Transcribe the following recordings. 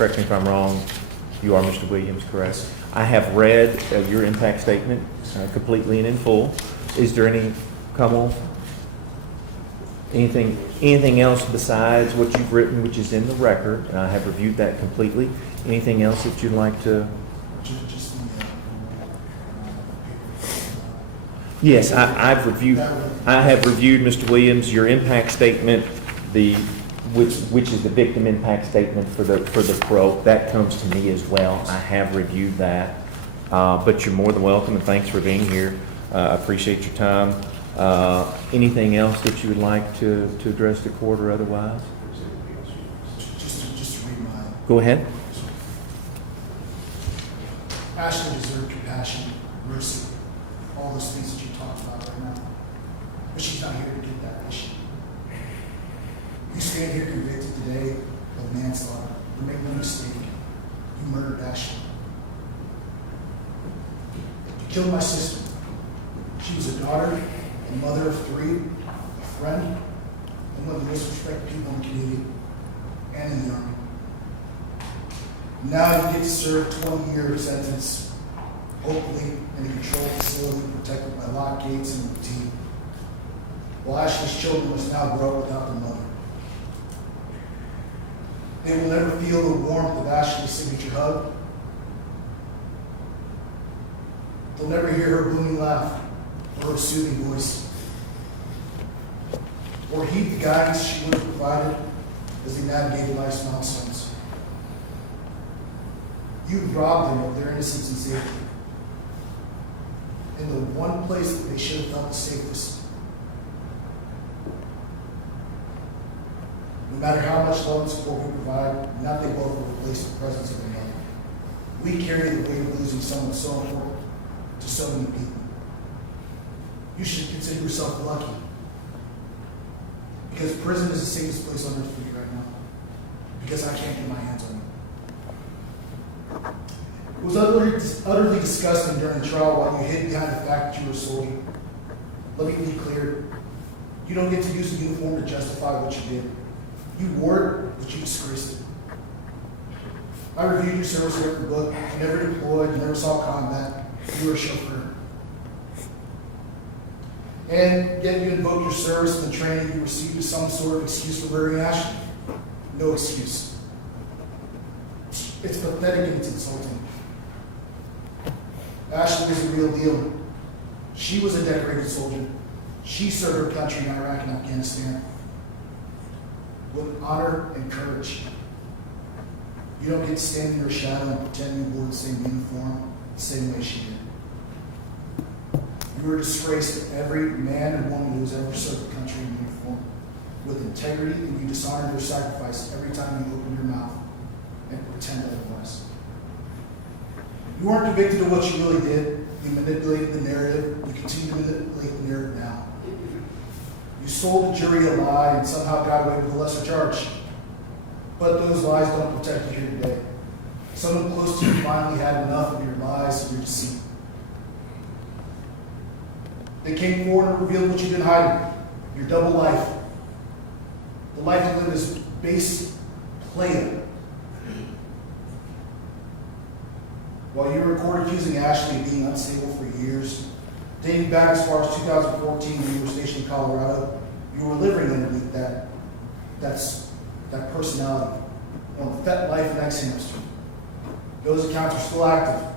correct me if I'm wrong, you are Mr. Williams, correct? I have read your impact statement completely and in full. Is there any, come on, anything else besides what you've written, which is in the record? And I have reviewed that completely. Anything else that you'd like to? Yes, I have reviewed, Mr. Williams, your impact statement, which is the victim impact statement for the pro. That comes to me as well. I have reviewed that. But you're more than welcome, and thanks for being here. I appreciate your time. Anything else that you would like to address the court or otherwise? Just to read mine. Go ahead. Ashley deserved compassion, mercy, all those things that you talked about right now. But she's not here to get that, is she? You stand here convicted today of manslaughter. You make no mistake. You murdered Ashley. You killed my sister. She was a daughter, a mother of 3, a friend, and one of the most respected people in the community and in the Army. Now you get to serve a 20-year sentence, hopefully in a controlled facility protected by locked gates and routine, while Ashley's children must now grow up without their mother. They will never feel the warmth of Ashley's signature hug. They'll never hear her booming laugh or her soothing voice, or heed the guidance she would have provided as they navigated life's milestones. You robbed them of their innocence and safety in the one place that they should have felt the safest. No matter how much love and support we provide, nothing will replace the presence of another. We carry the weight of losing someone so important to so many people. You should consider yourself lucky, because prison is the safest place on earth for you right now, because I can't get my hands on you. It was utterly disgusting during the trial while you hid behind the fact that you were a soldier. Let me be clear. You don't get to use the uniform to justify what you did. You wore it, but you disgraced it. I reviewed your service record book. You never deployed. You never saw combat. You were a chauffeur. And yet you invoked your service and the training you received as some sort of excuse for murdering Ashley. No excuse. It's pathetic and it's insulting. Ashley was a real deal. She was a decorated soldier. She served her country in Iraq and Afghanistan with honor and courage. You don't get to stand in her shadow and pretend you wore the same uniform the same way she did. You were a disgrace to every man and woman who has ever served the country in uniform with integrity, and you dishonored your sacrifice every time you opened your mouth and pretend otherwise. You weren't convicted of what you really did. You manipulated the narrative. You continue to manipulate the narrative now. You sold the jury a lie and somehow got away with a lesser charge. But those lies don't protect you here today. Someone close to you finally had enough of your lies and your deceit. They came forward and revealed what you've been hiding, your double life. The life you live as base player. While you were recorded accusing Ashley of being unstable for years, dating back as far as 2014 when you were stationed in Colorado, you were living underneath that personality on FetLife and X-Hamster. Those accounts are still active.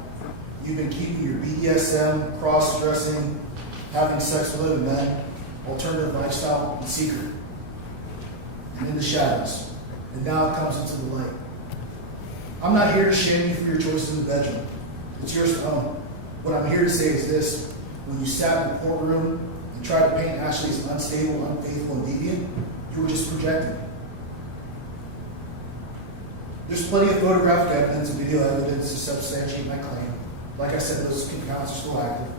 You've been keeping your BDSM, cross-dressing, having sex with other men, alternative lifestyle in secret and in the shadows. And now it comes into the light. I'm not here to shame you for your choices in the bedroom. It's yours to own. What I'm here to say is this. When you sat in the courtroom and tried to paint Ashley as unstable, unfaithful, and deviant, you were just projecting. There's plenty of photographic evidence and video evidence to substantiate my claim. Like I said, those accounts are still active.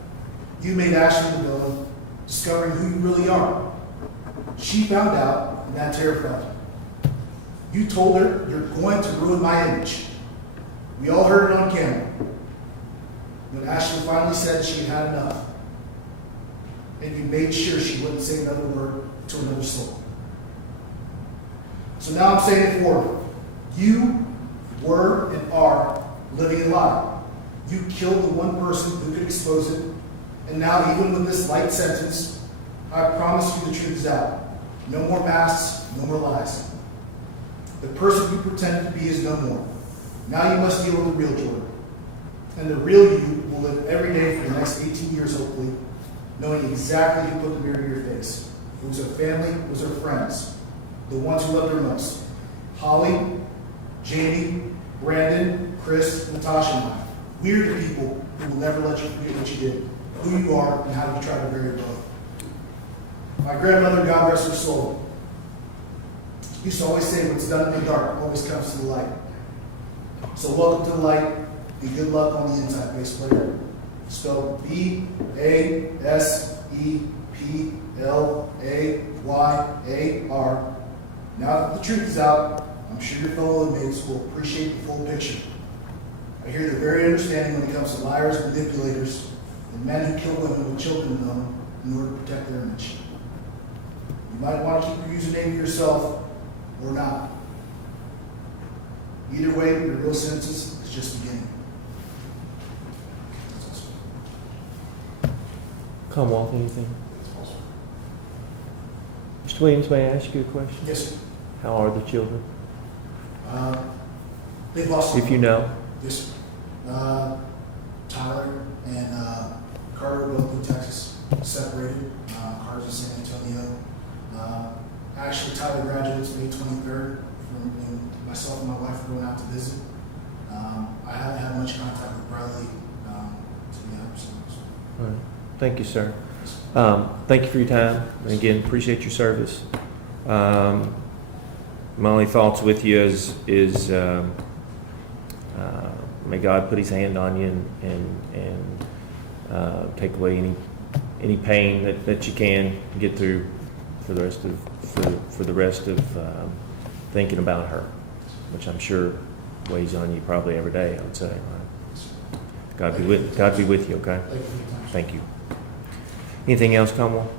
You made Ashley the villain, discovering who you really are. She found out, and that terrified her. You told her, you're going to ruin my image. We all heard it on camera. When Ashley finally said she had enough, and you made sure she wouldn't say another word to another soul. So now I'm saying it for her. You were and are living a lie. You killed the one person who could expose it, and now even with this light sentence, I promise you the truth is out. No more masks, no more lies. The person you pretended to be is no more. Now you must deal with the real Jordan. And the real you will live every day for the next 18 years, hopefully, knowing exactly who put the mirror to your face. It was her family, it was her friends, the ones who loved her most. Holly, Jamie, Brandon, Chris, Natasha, and I. We are the people who will never let you forget what you did, who you are, and how you tried to bury both. My grandmother, God rest her soul, used to always say, what's done in the dark always comes to the light. So welcome to the light, and good luck on the inside, bass player. Spelled B-A-S-E-P-L-A-Y-A-R. Now that the truth is out, I'm sure your fellow inmates will appreciate the full picture. I hear they're very understanding when it comes to liars, manipulators, and men who kill women with children in them in order to protect their image. You might want to keep your username to yourself or not. Either way, your real sentence is just beginning. Commonwealth, anything? Mr. Williams, may I ask you a question? Yes, sir. How are the children? They've lost. If you know. Yes, sir. Tyler and Carter both in Texas, separated. Carter's in San Antonio. Actually, Tyler graduates May 23rd. And myself and my wife are going out to visit. I haven't had much contact with Bradley, to be honest. All right. Thank you, sir. Thank you for your time. And again, appreciate your service. My only thoughts with you is may God put His hand on you and take away any pain that you can get through for the rest of thinking about her, which I'm sure weighs on you probably every day. I would say. Right? God be with you. Okay. Thank you for your time. Thank you. Anything else, Commonwealth?